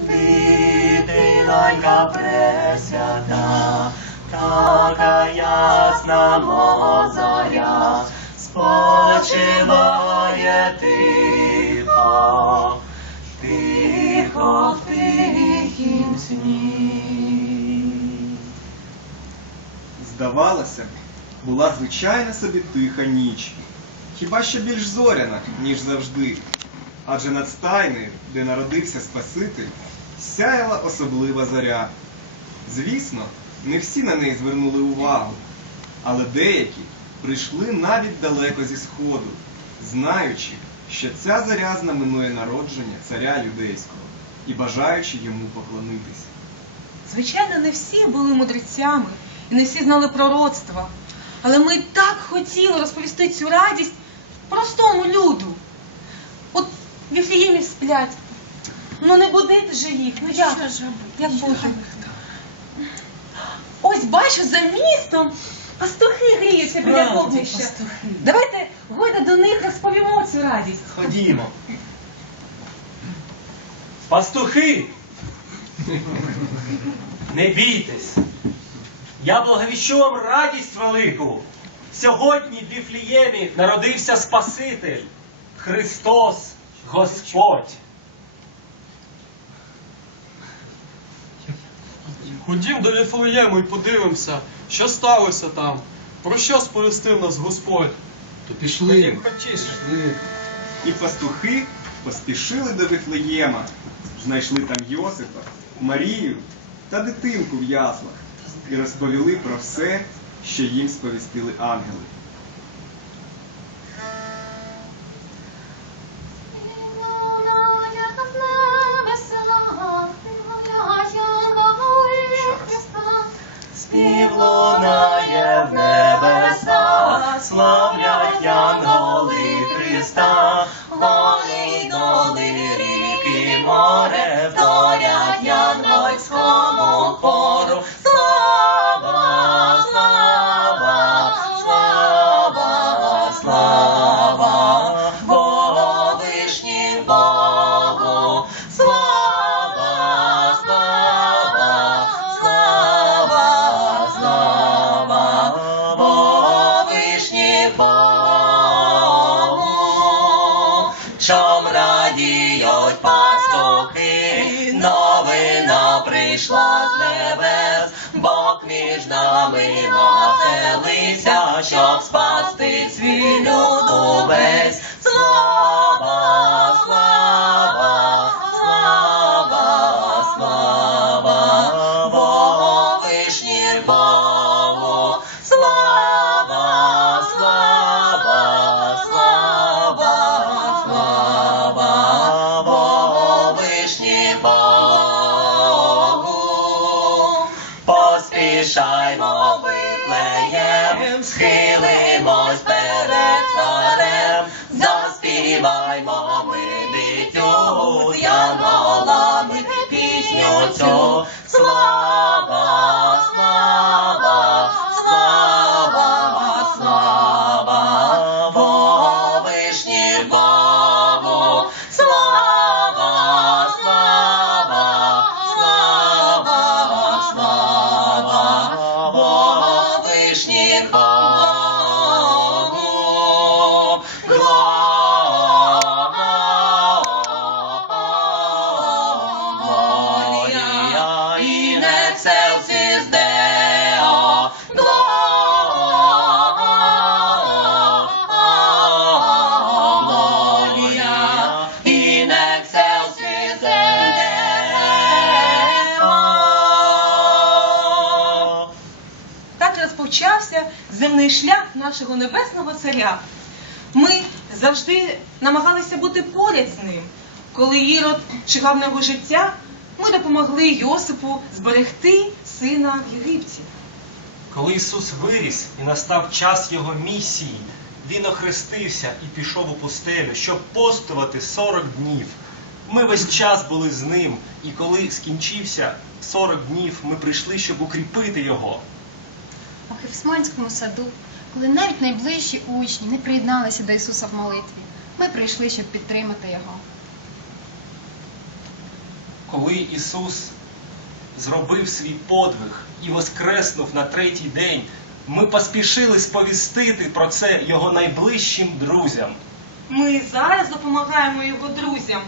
Дитинонька пресвята, така ясна мозоря, спочиває тихо, тихо в тихім сні. Здавалося була звичайна собі тиха ніч, хіба що більш зоряна, ніж завжди. Адже над стайнею, де народився Спаситель, сяяла особлива зоря. Звісно, не всі на неї звернули увагу, але деякі прийшли навіть далеко зі сходу, знаючи, що ця зоря знаменує народження царя юдейського і бажаючи йому поклонитися. Звичайно, не всі були мудрецями і не всі знали пророцтва. Але ми так хотіли розповісти цю радість простому люду. От сплять. Ну не будити же їх. Ну як? Як бути? Ось бачу за містом пастухи гріються біля Справді, вогнища. пастухи. Давайте гойда до них розповімо цю радість. Ходімо. Пастухи! Не бійтесь. Я благовіщу вам радість велику. Сьогодні в Віфліємі народився Спаситель, Христос Господь. Ходім до Віфлеєму і подивимося, що сталося там, про що сповістив нас Господь. То пішли. І пастухи поспішили до Вифлеєма, знайшли там Йосипа, Марію та дитинку в яслах і розповіли про все, що їм сповістили ангели. Христа, гори, доли, ріки, море, вторять янгольському хору. Слава, прийшла з небес, Бог між нами нахилився, щоб спасти свій люд увесь. Слава, слава, in excelsis Deo, Gloria in excelsis Deo. Так розпочався земний шлях нашого небесного царя. Ми завжди намагалися бути поряд з ним. Коли Ірод чекав на його життя, ми допомогли Йосипу зберегти сина в Єгипті. Коли Ісус виріс і настав час Його місії, Він охрестився і пішов у пустелю, щоб постувати 40 днів. Ми весь час були з ним, і коли скінчився 40 днів, ми прийшли, щоб укріпити його. У Хевсманському саду, коли навіть найближчі учні не приєдналися до Ісуса в молитві, ми прийшли, щоб підтримати Його. Коли Ісус зробив свій подвиг і воскреснув на третій день, ми поспішили сповістити про це його найближчим друзям. Ми зараз допомагаємо його друзям.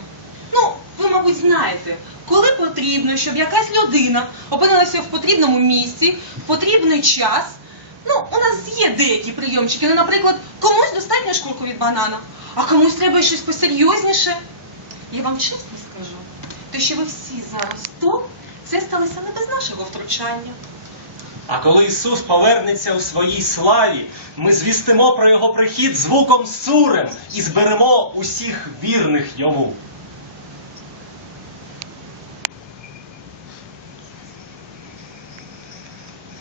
Ну, ви, мабуть, знаєте, коли потрібно, щоб якась людина опинилася в потрібному місці, в потрібний час. Ну, у нас є деякі прийомчики. Ну, наприклад, комусь достатньо шкурку від банана, а комусь треба щось посерйозніше. Я вам чесно те, що ви всі зараз тут, це сталося не без нашого втручання. А коли Ісус повернеться у своїй славі, ми звістимо про його прихід звуком сурем і зберемо усіх вірних йому.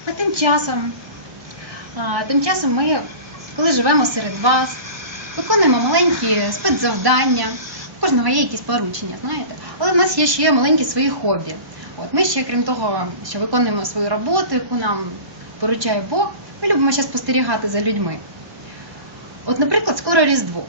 А тим часом, а, тим часом ми, коли живемо серед вас, виконуємо маленькі спецзавдання. Кожного є якісь поручення, знаєте. Але в нас є ще маленькі свої хобі. От ми ще, крім того, що виконуємо свою роботу, яку нам поручає Бог, ми любимо ще спостерігати за людьми. От, наприклад, скоро Різдво.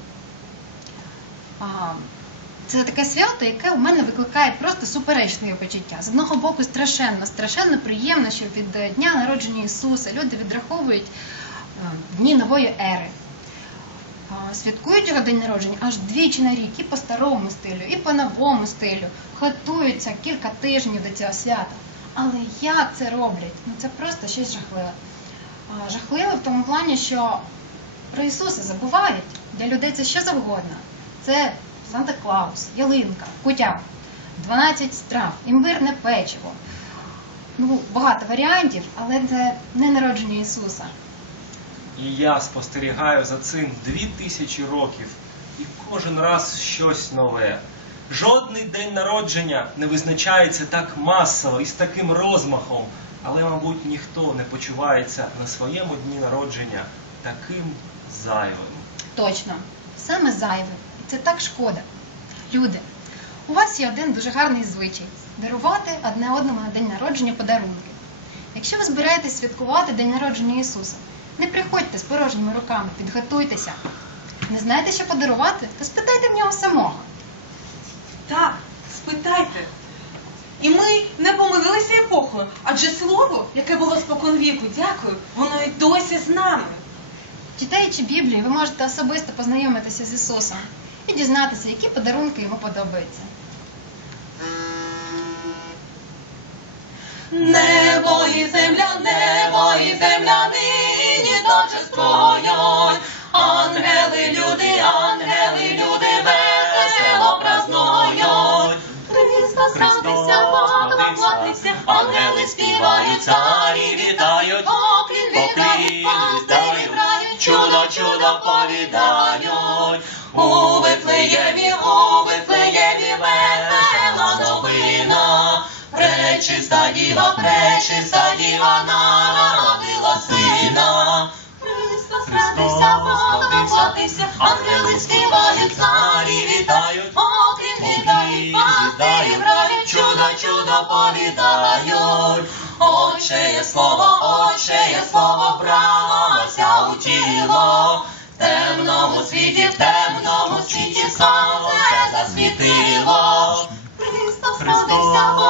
Це таке свято, яке у мене викликає просто суперечливі почуття. З одного боку, страшенно, страшенно приємно, що від е, дня народження Ісуса люди відраховують е, дні нової ери. А, Святкують його день народження аж двічі на рік, і по старому стилю, і по новому стилю. Готуються кілька тижнів до цього свята. Але як це роблять? Ну це просто щось жахливе. Жахливе в тому плані, що про Ісуса забувають. Для людей це що завгодно. Це Санта Клаус, ялинка, кутя, 12 страв, імбирне печиво. Ну, багато варіантів, але це не народження Ісуса. І я спостерігаю за цим дві тисячі років, і кожен раз щось нове. Жодний день народження не визначається так масово і з таким розмахом, але, мабуть, ніхто не почувається на своєму дні народження таким зайвим. Точно, саме зайве. І це так шкода. Люди, у вас є один дуже гарний звичай дарувати одне одному на день народження подарунки. Якщо ви збираєтесь святкувати день народження Ісуса, не приходьте з порожніми руками, підготуйтеся. Не знаєте, що подарувати, то спитайте в нього самого. Так, спитайте. І ми не помилилися епохою, адже слово, яке було споконвіку, дякую, воно і досі з нами. Читаючи Біблію, ви можете особисто познайомитися з Ісусом і дізнатися, які подарунки йому подобаються. Небо і земля, небо і земля нині торжествують. Ангели, люди, ангели, люди весело празнують. Христос родився, Бог воплотився, ангели співають, царі вітають, поклін віддають, чудо, чудо повідають. У Вифлеємі, у Вифлеємі Пречиста діва, пречиста діва народила сина. Христос родився, Бог воплотився, ангели співають, царі вітають, окрім віддають, пастирі грають, чудо, чудо повідають. Отче є слово, отче є слово, бралося у тіло. В темному світі, в темному світі сонце засвітило. Христос родився, Бог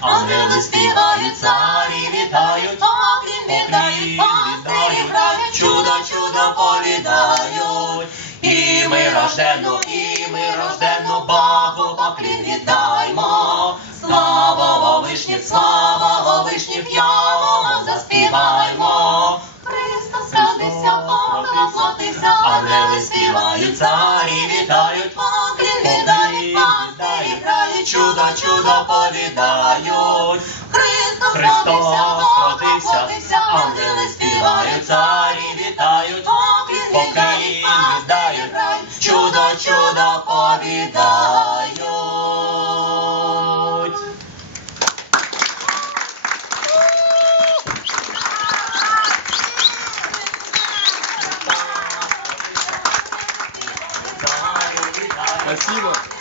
ангели співають, царі вітають, окрім віддають, пастирі грають, чудо, чудо повідають. І ми рождену, і ми рождену Богу поклін віддаймо. Слава Вовишніх, слава Вовишніх, йому заспіваймо. Христос родився, Бог воплотився, ангели співають, царі вітають, чудо, чудо повідають. Христос родився, Бог воплотився, ангели співають, царі вітають, поклін віддають, грають, чудо, чудо повідають. Спасибо.